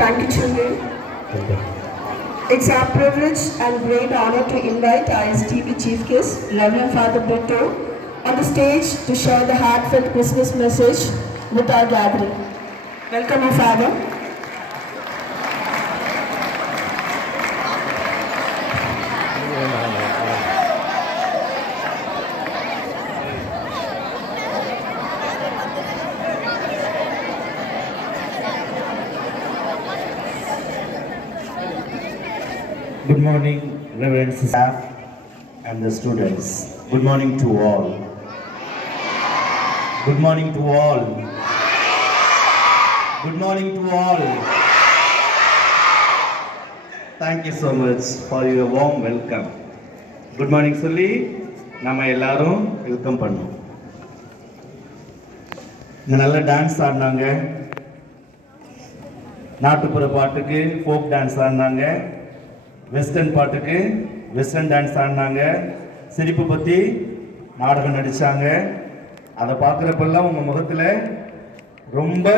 Thank you, children. It's our privilege and great honor to invite our Chief Guest, Reverend Father Butto, on the stage to share the heartfelt Christmas message with our gathering. Welcome, our Father. Good morning, Reverend staff and the students. Good morning to all. Good morning to all. Good morning to all. Thank you so much for your warm welcome. Good morning சொல்லி நம்ம எல்லாரும் welcome பண்ணோம் இங்க நல்ல dance ஆடினாங்க நாட்டுப்புற பாட்டுக்கு folk dance ஆடினாங்க வெஸ்டர்ன் பாட்டுக்கு வெஸ்டர்ன் டான்ஸ் ஆடினாங்க. சிரிப்பு பற்றி நாடகம் நடித்தாங்க அதை பார்க்குறப்பெல்லாம் உங்கள் முகத்தில் ரொம்ப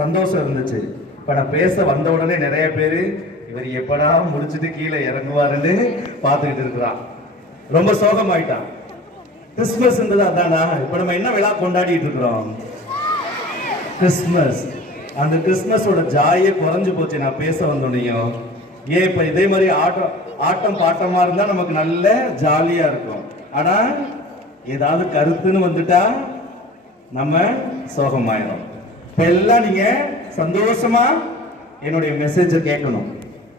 சந்தோஷம் இருந்துச்சு. இப்போ நான் பேச வந்த உடனே நிறைய பேர் இவர் எப்படா முடிச்சுட்டு கீழே இறங்குவாருன்னு பார்த்துக்கிட்டு இருக்கிறான். ரொம்ப சோகமாயிட்டான். கிறிஸ்மஸ்ன்றது அதானா? இப்போ நம்ம என்ன விழா கொண்டாடிட்டு இருக்கிறோம்? கிறிஸ்மஸ் அந்த கிறிஸ்மஸோட ஜாயே குறைஞ்சு போச்சு. நான் பேச வந்தோடனையும் ஏன் இப்போ இதே மாதிரி ஆட்டம் ஆட்டம் பாட்டமா இருந்தா நமக்கு நல்ல ஜாலியா இருக்கும். ஆனா ஏதாவது கருத்துன்னு வந்துட்டா நம்ம சோகமாயிடும் இப்ப எல்லாம் நீங்க சந்தோஷமா என்னுடைய மெசேஜை கேட்கணும்.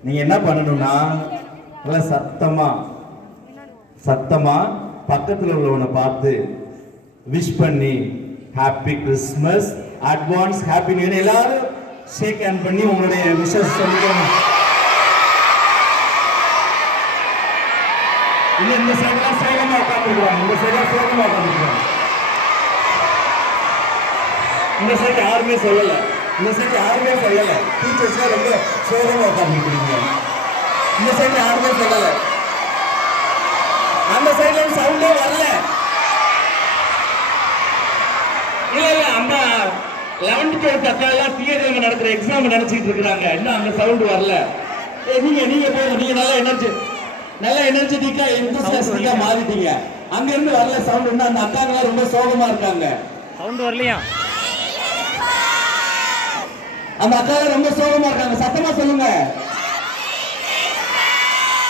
நீங்க என்ன பண்ணணும்னா நல்லா சத்தமா சத்தமா பக்கத்துல உள்ளவனை பார்த்து விஷ் பண்ணி happy Christmas advance happy new எல்லாரும் ஷேக் ஹேண்ட் பண்ணி உங்களுடைய விஷஸ் சொல்லிக்கணும் இந்த சைடுலாம் சோகமா உட்காந்துருக்குறாங்க இந்த சைடெலாம் சோகமா உட்காந்துருக்குறாங்க இந்த சைடு யாருமே சொல்லல இந்த சைடு யாருமே சொல்லல டீச்சர்ஸ் ரொம்ப சோகமா உட்காந்துருக்கீங்க இந்த சைடு யாருமே சொல்லல அந்த சைடுல சவுண்டே வரல இல்ல இல்ல அந்த லெவன்த் டுவெல்த் அக்கா எல்லாம் தியேட்டர்ல நடக்கிற எக்ஸாம் நினைச்சிட்டு இருக்காங்க இன்னும் அந்த சவுண்ட் வரல நீங்க நீங்க போய் நீங்க நல்லா எனர்ஜி நல்லா எனர்ஜெட்டிக்கா எந்தூசியாஸ்டிக்கா மாறிட்டீங்க. அங்க இருந்து வரல சவுண்ட் இன்னும் அந்த அக்காங்கெல்லாம் ரொம்ப சோகமா இருக்காங்க. சவுண்ட் வரலையா? அந்த அக்கா ரொம்ப சோகமா இருக்காங்க. சத்தமா சொல்லுங்க.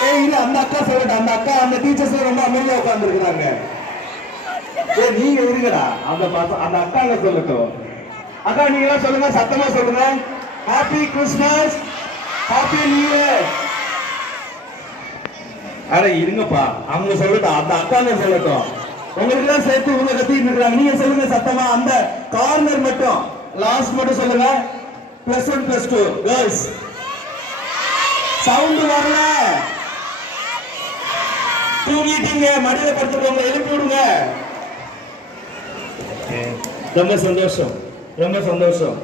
ஏய் இல்ல அந்த அக்கா சொல்லட்டும். அந்த அக்கா அந்த டீச்சர்ஸ் ரொம்ப அமைதியா உட்கார்ந்து இருக்கிறாங்க ஏய் நீங்க இருங்கடா. அந்த அந்த அக்காங்க சொல்லட்டும். அக்கா நீங்க சொல்லுங்க. சத்தமா சொல்லுங்க. Happy Christmas happy new year அட இருங்கப்பா. அவங்க சொல்லட்டும். அந்த அக்காங்க சொல்லட்டும். உங்களுக்கு தான் சேர்த்து உங்களை கத்திட்டு இருக்கிறாங்க. நீங்க சொல்லுங்க சத்தமா. அந்த கார்னர் மட்டும். லாஸ்ட் மட்டும் சொல்லுங்க. Plus one plus two girls sound வரல. தூங்கிட்டீங்க. மடியில படுத்துக்கோங்க. எழுப்பி விடுங்க. ரொம்ப சந்தோஷம். ரொம்ப சந்தோஷம்.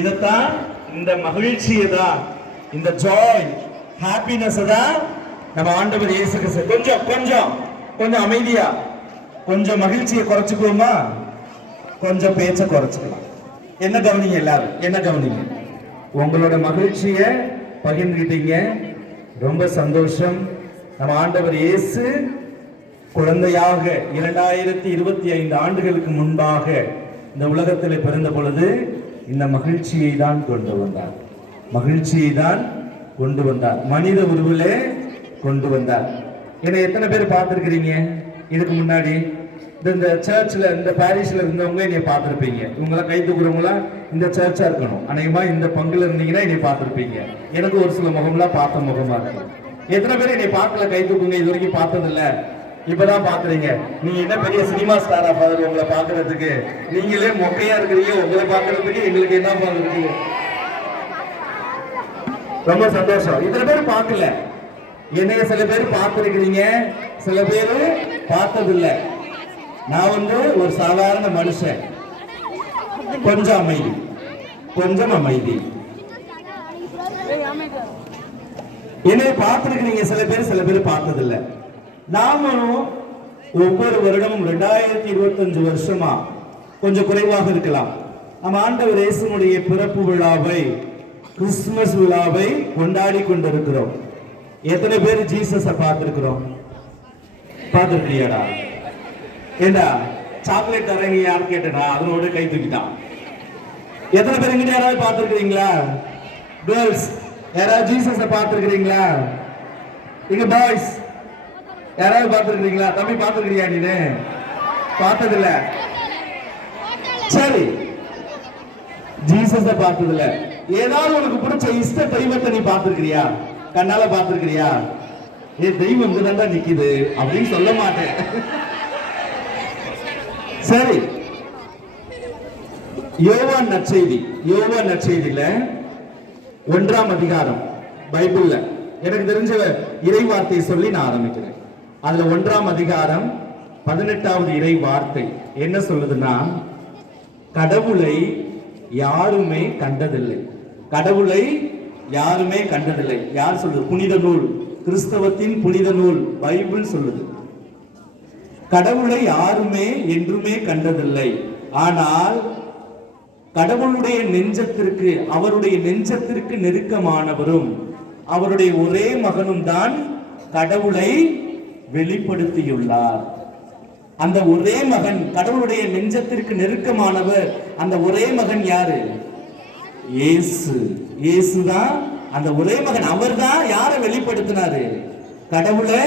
இதைத்தான் இந்த மகிழ்ச்சியை தான் இந்த ஜாய் ஹாப்பினஸ் தான் நம்ம ஆண்டவர் இயேசு கிறிஸ்து. கொஞ்சம் கொஞ்சம் கொஞ்சம் அமைதியா. கொஞ்சம் மகிழ்ச்சியை குறைச்சுக்குவோமா? கொஞ்சம் பேச்ச குறைச்சுக்கலாம். என்ன கவனிங்க எல்லாரும்? என்ன கவனிங்க? உங்களோட மகிழ்ச்சியை பகிர்ந்துக்கிட்டீங்க ரொம்ப சந்தோஷம். நம்ம ஆண்டவர் இயேசு குழந்தையாக இரண்டாயிரத்தி இருபத்தி ஐந்து ஆண்டுகளுக்கு முன்பாக இந்த உலகத்தில் பிறந்த பொழுது இந்த மகிழ்ச்சியை தான் கொண்டு வந்தார். மகிழ்ச்சியை தான் கொண்டு வந்தார். மனித உருவிலே கொண்டு வந்தார். என்னை எத்தனை பேர் பார்த்துருக்கிறீங்க? இதுக்கு முன்னாடி இந்த- இந்த சர்ச்சில் இந்த பாரிஸில் இருந்தவங்க என்னை பார்த்துருப்பீங்க. இவங்களாம் கை தூக்குறவங்களாம் இந்த சர்ச்சாக இருக்கணும். அநேகமாக இந்த பங்குல இருந்தீங்கன்னா என்னை பார்த்துருப்பீங்க. எனக்கு ஒரு சில முகம்லாம் பார்த்த முகமா இருக்கு. எத்தனை பேர் என்னை பார்க்கல? கை தூக்குங்க இது வரைக்கும் பார்த்ததில்ல. இப்பதான் பாக்குறீங்க நீங்க என்ன பெரிய சினிமா ஸ்டாரா ஃபாதர் உங்களை பாக்குறதுக்கு நீங்களே மொக்கையா இருக்கிறீங்க உங்களை பாக்குறதுக்கு எங்களுக்கு என்ன பாக்குறீங்க ரொம்ப சந்தோஷம். இத்தனை பேர் பார்க்கல. என்னைய சில பேர் பார்த்திருக்கிறீங்க? சில பேர் பார்த்ததில்ல. நான் வந்து ஒரு சாதாரண மனுஷன். கொஞ்சம் அமைதி. கொஞ்சம் அமைதி. என்னை பார்த்திருக்கிறீங்க? சில பேர் சில பேர் பார்த்ததில்ல. நாமும் ஒவ்வொரு வருடமும் ரெண்டாயிரத்தி இருபத்தஞ்சு வருஷமா கொஞ்சம் குறைவாக இருக்கலாம். நம்ம ஆண்டவர் இயேசுனுடைய பிறப்பு விழாவை கிறிஸ்துமஸ் விழாவை கொண்டாடி கொண்டிருக்கிறோம். எத்தனை பேர் ஜீசஸ பார்த்திருக்கிறோம்? பார்த்திருக்கிறியாடா? ஏண்டா சாக்லேட் தரேன் நீ கேட்டடா? அதனோட கை தூக்கிட்டான். எத்தனை பேர் எங்கிட்ட யாராவது பார்த்திருக்கிறீங்களா? கேர்ள்ஸ் யாராவது ஜீசஸ பார்த்திருக்கிறீங்களா? இங்க பாய்ஸ் யாராவது பார்த்திருக்கிறீங்களா? தம்பி பார்த்திருக்கிறியா நீனு பார்த்ததில்ல. சரி. ஜீசஸ பார்த்ததில்ல. ஏதாவது உனக்கு பிடிச்ச இஷ்ட தெய்வத்தை நீ பார்த்திருக்கிறியா? கண்ணால பாத்துருக்கிறியா ஏ தெய்வம் இங்கதான்டா நிக்குது அப்படின்னு சொல்ல மாட்டேன். சரி. யோவா நற்செய்தி. யோவா நற்செய்தியில ஒன்றாம் அதிகாரம் பைபிள்ல. எனக்கு தெரிஞ்ச இறை வார்த்தையை சொல்லி நான் ஆரம்பிக்கிறேன். அதுல ஒன்றாம் அதிகாரம் பதினெட்டாவது இறை வார்த்தை என்ன சொல்லுதுன்னா கடவுளை யாருமே கண்டதில்லை. கடவுளை யாருமே கண்டதில்லை. யார் சொல்லுது புனித நூல். கிறிஸ்தவத்தின் புனித நூல். பைபிள் சொல்லுது. கடவுளை யாருமே என்றுமே கண்டதில்லை. ஆனால் கடவுளுடைய நெஞ்சத்திற்கு அவருடைய நெஞ்சத்திற்கு நெருக்கமானவரும் அவருடைய ஒரே மகனும் தான் கடவுளை வெளிப்படுத்தியுள்ளார். அந்த ஒரே மகன் கடவுளுடைய நெஞ்சத்திற்கு நெருக்கமானவர் அந்த ஒரே மகன் யாரு? இயேசு. இயேசு தான் அந்த ஒரே மகன் அவர் தான் யாரை வெளிப்படுத்தினாரு? கடவுளை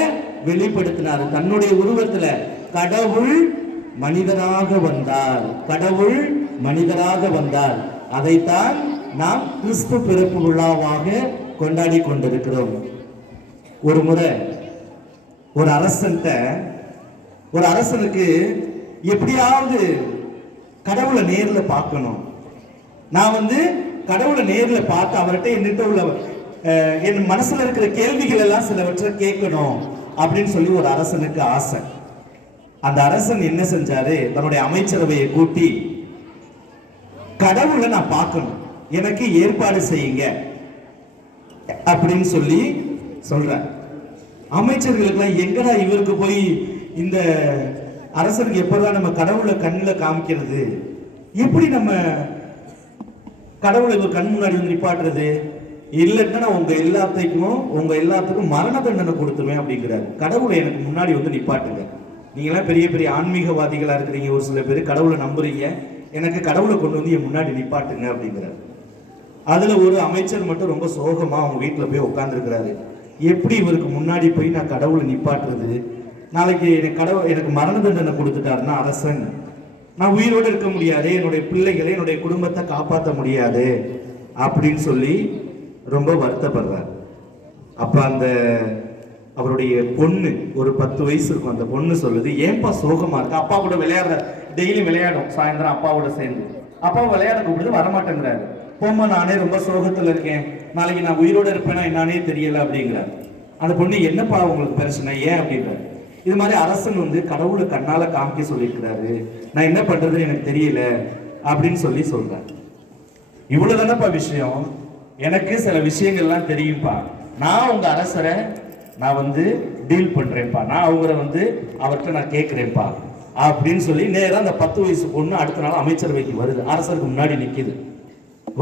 வெளிப்படுத்தினாரு. தன்னுடைய உருவத்துல கடவுள் மனிதனாக வந்தார். கடவுள் மனிதராக வந்தார். அதைத்தான் நாம் கிறிஸ்து பிறப்பு விழாவாக கொண்டாடி கொண்டிருக்கிறோம். ஒரு முறை ஒரு அரசன்ட்ட ஒரு அரசனுக்கு எப்படியாவது கடவுளை நேரில் பார்க்கணும். நான் வந்து கடவுளை நேரில் பார்த்து அவர்கிட்ட என்கிட்ட உள்ள என் மனசுல இருக்கிற கேள்விகள் எல்லாம் சிலவற்றை கேட்கணும் அப்படின்னு சொல்லி ஒரு அரசனுக்கு ஆசை. அந்த அரசன் என்ன செஞ்சாரு? தன்னுடைய அமைச்சரவையை கூட்டி கடவுளை நான் பார்க்கணும். எனக்கு ஏற்பாடு செய்யுங்க. அப்படின்னு சொல்லி சொல்றார். அமைச்சர்களுக்கெல்லாம் எங்கடா இவருக்கு போய் இந்த அரசருக்கு எப்பதான் நம்ம கடவுளை கண்ணில் காமிக்கிறது? எப்படி நம்ம கடவுளை கண் முன்னாடி வந்து நிப்பாட்டுறது. இல்லைன்னா உங்க எல்லாத்துக்கும் உங்க எல்லாத்துக்கும் மரண தண்டனை கொடுத்துருவேன் அப்படிங்கிறாரு. கடவுளை எனக்கு முன்னாடி வந்து நிப்பாட்டுங்க. நீங்களாம் பெரிய பெரிய ஆன்மீகவாதிகளா இருக்கிறீங்க ஒரு சில பேர் கடவுளை நம்புறீங்க. எனக்கு கடவுளை கொண்டு வந்து என் முன்னாடி நிப்பாட்டுங்க அப்படிங்கிறாரு. அதுல ஒரு அமைச்சர் மட்டும் ரொம்ப சோகமா அவங்க வீட்டில் போய் உட்காந்துருக்கிறாரு எப்படி இவருக்கு முன்னாடி போய் நான் கடவுளை நிப்பாட்டுறது? நாளைக்கு எனக்கு கடவுள் எனக்கு மரண தண்டனை கொடுத்துட்டாருன்னா அரசன். நான் உயிரோடு இருக்க முடியாது என்னுடைய பிள்ளைகளை என்னுடைய குடும்பத்தை காப்பாற்ற முடியாது அப்படின்னு சொல்லி ரொம்ப வருத்தப்படுறார். அப்ப அந்த அவருடைய பொண்ணு ஒரு பத்து வயசு இருக்கும் அந்த பொண்ணு சொல்லுது ஏன்பா சோகமா இருக்கு? அப்பா கூட விளையாடுற டெய்லி விளையாடும் சாயந்தரம் அப்பாவோட சேர்ந்து. அப்பா விளையாட கூப்பிடுது வரமாட்டேங்கிறாரு. போம்மா நானே ரொம்ப சோகத்துல இருக்கேன். நாளைக்கு நான் உயிரோட இருப்பேனா என்னானே தெரியல அப்படிங்கிறார். அந்த பொண்ணு என்னப்பா உங்களுக்கு பிரச்சனை? ஏன்? அப்படின்றாரு. இது மாதிரி அரசன் வந்து கடவுளை கண்ணால காமிக்க சொல்லியிருக்கிறாரு. நான் என்ன பண்ணுறதுன்னு எனக்கு தெரியல அப்படின்னு சொல்லி சொல்றேன் இவ்வளோ தானப்பா விஷயம்? எனக்கு சில விஷயங்கள்லாம் தெரியும்ப்பா நான் உங்க அரசரை நான் வந்து டீல் பண்றேன்ப்பா. நான் அவங்கள வந்து அவர்கிட்ட நான் கேட்குறேன்ப்பா. அப்படின்னு சொல்லி நேராக அந்த பத்து வயசு பொண்ணு அடுத்த நாள் அமைச்சரவைக்கு வருது. அரசருக்கு முன்னாடி நிற்கிது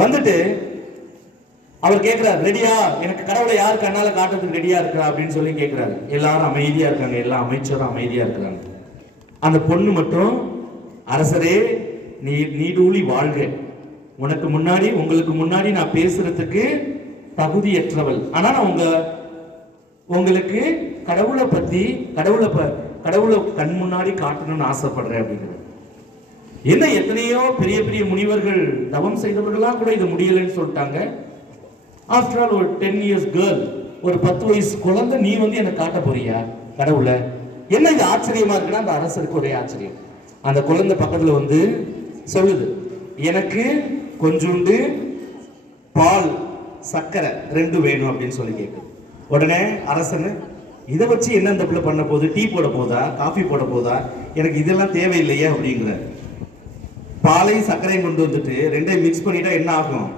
வந்துட்டு அவர் கேட்குறாரு ரெடியா? எனக்கு கடவுளை யார் கண்ணால் காட்டுறதுக்கு ரெடியா இருக்கா? அப்படின்னு சொல்லி கேட்குறாரு எல்லாரும் அமைதியாக இருக்காங்க. எல்லா அமைச்சரும் அமைதியாக இருக்கிறாங்க அந்த பொண்ணு மட்டும் அரசரே நீ நீடூழி வாழ்க. உனக்கு முன்னாடி உங்களுக்கு முன்னாடி நான் பேசுறதுக்கு தகுதியற்றவள். ஆனா நான் உங்க உங்களுக்கு கடவுளை பத்தி கடவுளை ப- கடவுளை கண் முன்னாடி காட்டணும்னு ஆசைப்படுறேன் அப்படிங்கிறது என்ன எத்தனையோ பெரிய பெரிய முனிவர்கள் தவம் செய்தவர்களாக கூட இது முடியலைன்னு சொல்லிட்டாங்க. ஆஃப்டர் ஆல் ஒரு டென் இயர்ஸ் கேர்ள் ஒரு பத்து வயசு குழந்தை நீ வந்து எனக்கு காட்ட போறியா கடவுளை? என்ன இது ஆச்சரியமா இருக்குன்னா அந்த அரசருக்கு ஒரே ஆச்சரியம். அந்த குழந்தை பக்கத்தில் வந்து சொல்லுது எனக்கு கொஞ்சோண்டு பால் சர்க்கரை ரெண்டு வேணும் அப்படின்னு சொல்லி கேட்குது உடனே அரசன் இதை வச்சு என்ன அந்த பிள்ளை பண்ண போகுது? டீ போட போதா? காஃபி போட போதா? எனக்கு இதெல்லாம் தேவையில்லையே அப்படிங்கிற பாலையும் சர்க்கரையும் கொண்டு வந்துட்டு ரெண்டையும் மிக்ஸ் பண்ணிட்டா என்ன ஆகும்?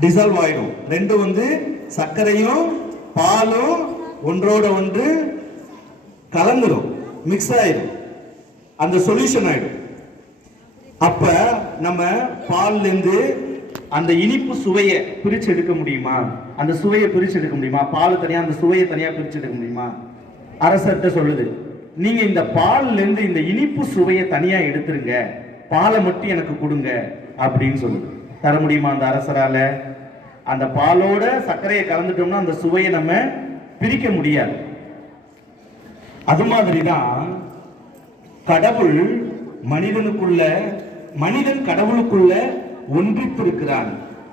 டிசால்வ் ஆயிடும். ரெண்டும் வந்து சர்க்கரையும் பாலும் ஒன்றோட ஒன்று கலந்துடும் மிக்ஸ் ஆயிடும் அந்த சொல்யூஷன் ஆயிடும். அப்ப நம்ம பால்ல இருந்து அந்த இனிப்பு சுவையை பிரிச்சு எடுக்க முடியுமா? அந்த சுவையை பிரிச்சு எடுக்க முடியுமா? பால் தனியா அந்த சுவையை தனியா பிரிச்சு எடுக்க முடியுமா? அரசர்கிட்ட சொல்லுது நீங்க இந்த பால்ல இருந்து இந்த இனிப்பு சுவையை தனியா எடுத்துருங்க. பாலை மட்டும் எனக்கு கொடுங்க. அப்படின்னு சொல்லுது. தர முடியுமா அந்த அரசரால? அந்த பாலோட சர்க்கரையை கலந்துட்டோம்னா அந்த சுவையை நம்ம பிரிக்க முடியாது. அது மாதிரிதான் கடவுள் மனிதனுக்குள்ள மனிதன் கடவுளுக்குள்ள ஒன்றித்திருக்கிறான்.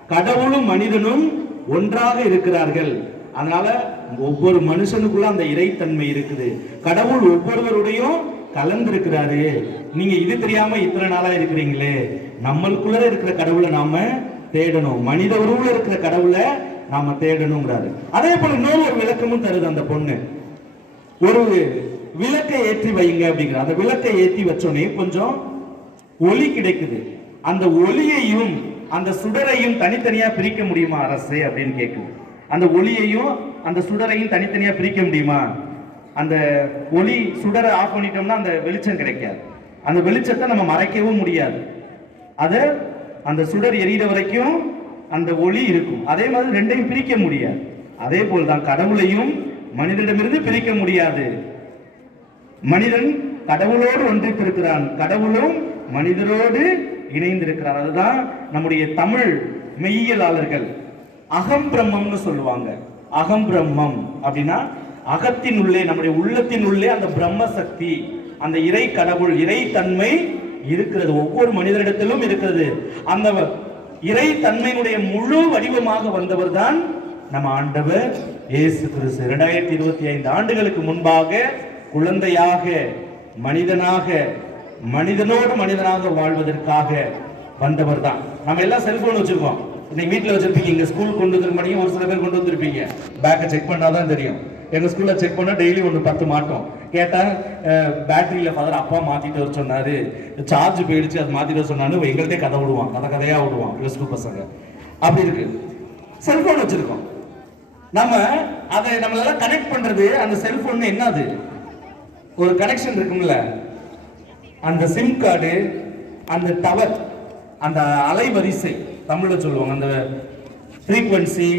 கடவுளும் மனிதனும் ஒன்றாக இருக்கிறார்கள். அதனால ஒவ்வொரு மனுஷனுக்குள்ள அந்த இறைத்தன்மை இருக்குது. கடவுள் ஒவ்வொருவருடையும் கலந்திருக்கிறாரு. நீங்க இது தெரியாம இத்தனை நாளா இருக்கிறீங்களே. நம்மளுக்குள்ள இருக்கிற கடவுளை நாம தேடணும். மனித உருவுல இருக்கிற கடவுளை நாம தேடணுங்கிறாரு. அதே போல இன்னொரு விளக்கமும் தருது அந்த பொண்ணு. ஒரு விளக்கை ஏற்றி வைங்க அப்படிங்கிற அந்த விளக்கை ஏற்றி வச்சோடனே கொஞ்சம் ஒளி கிடைக்குது. அந்த ஒளியையும் அந்த சுடரையும் தனித்தனியா பிரிக்க முடியுமா அரசு அப்படின்னு கேட்கும் அந்த ஒளியையும் அந்த சுடரையும் தனித்தனியா பிரிக்க முடியுமா? அந்த ஒளி சுடரை ஆஃப் பண்ணிட்டோம்னா அந்த வெளிச்சம் கிடைக்காது. அந்த வெளிச்சத்தை நம்ம மறைக்கவும் முடியாது. அது அந்த சுடர் எரியிற வரைக்கும் அந்த ஒளி இருக்கும். அதே மாதிரி ரெண்டையும் பிரிக்க முடியாது. அதே போல் தான் கடவுளையும் மனிதனிடமிருந்து பிரிக்க முடியாது. மனிதன் கடவுளோடு ஒன்றித்திருக்கிறான். கடவுளும் மனிதரோடு இணைந்திருக்கிறார். அதுதான் நம்முடைய தமிழ் மெய்யியலாளர்கள். அகம் பிரம்மம்னு சொல்லுவாங்க. அகம் பிரம்மம் அப்படின்னா அகத்தின் உள்ளே நம்முடைய உள்ளத்தின் உள்ளே அந்த பிரம்ம சக்தி அந்த இறை கடவுள் இறை தன்மை இருக்கிறது. ஒவ்வொரு மனிதரிடத்திலும் இருக்கிறது. அந்த இறை தன்மையினுடைய முழு வடிவமாக வந்தவர் தான் நம்ம ஆண்டவர் இயேசு கிறிஸ்து. இரண்டாயிரத்தி இருபத்தி ஐந்து ஆண்டுகளுக்கு முன்பாக குழந்தையாக மனிதனாக மனிதனோடு மனிதனாக வாழ்வதற்காக வந்தவர் தான் நம்ம எல்லாம் செல்போன் வச்சிருக்கோம். இன்னைக்கு வீட்டில் வச்சிருப்பீங்க. இங்க ஸ்கூல் கொண்டு வந்திருக்க ஒரு சில பேர் கொண்டு வந்திருப்பீங்க. பேக்கை செக் பண்ணாதான் தெரியும். எங்க ஸ்கூல்ல செக் பண்ணா டெய்லி ஒன்று பத்து மாட்டோம். கேட்டா பேட்டரியில ஃபாதர் அப்பா மாத்திட்டு வர சொன்னாரு. சார்ஜ் போயிடுச்சு அது மாத்திட்டு வர சொன்னான்னு எங்கள்கிட்டே கதை விடுவான். கதை கதையா விடுவான். எங்க ஸ்கூல் பசங்க. அப்படி இருக்கு. செல்போன் வச்சிருக்கோம். நம்ம அதை நம்மளால கனெக்ட் பண்றது அந்த செல்போன் என்னது? ஒரு கனெக்ஷன் இருக்கும்ல. அந்த சிம் கார்டு அந்த டவர் அந்த அலைவரிசை தமிழில் சொல்லுவாங்க அந்த ஃப்ரீக்வன்சி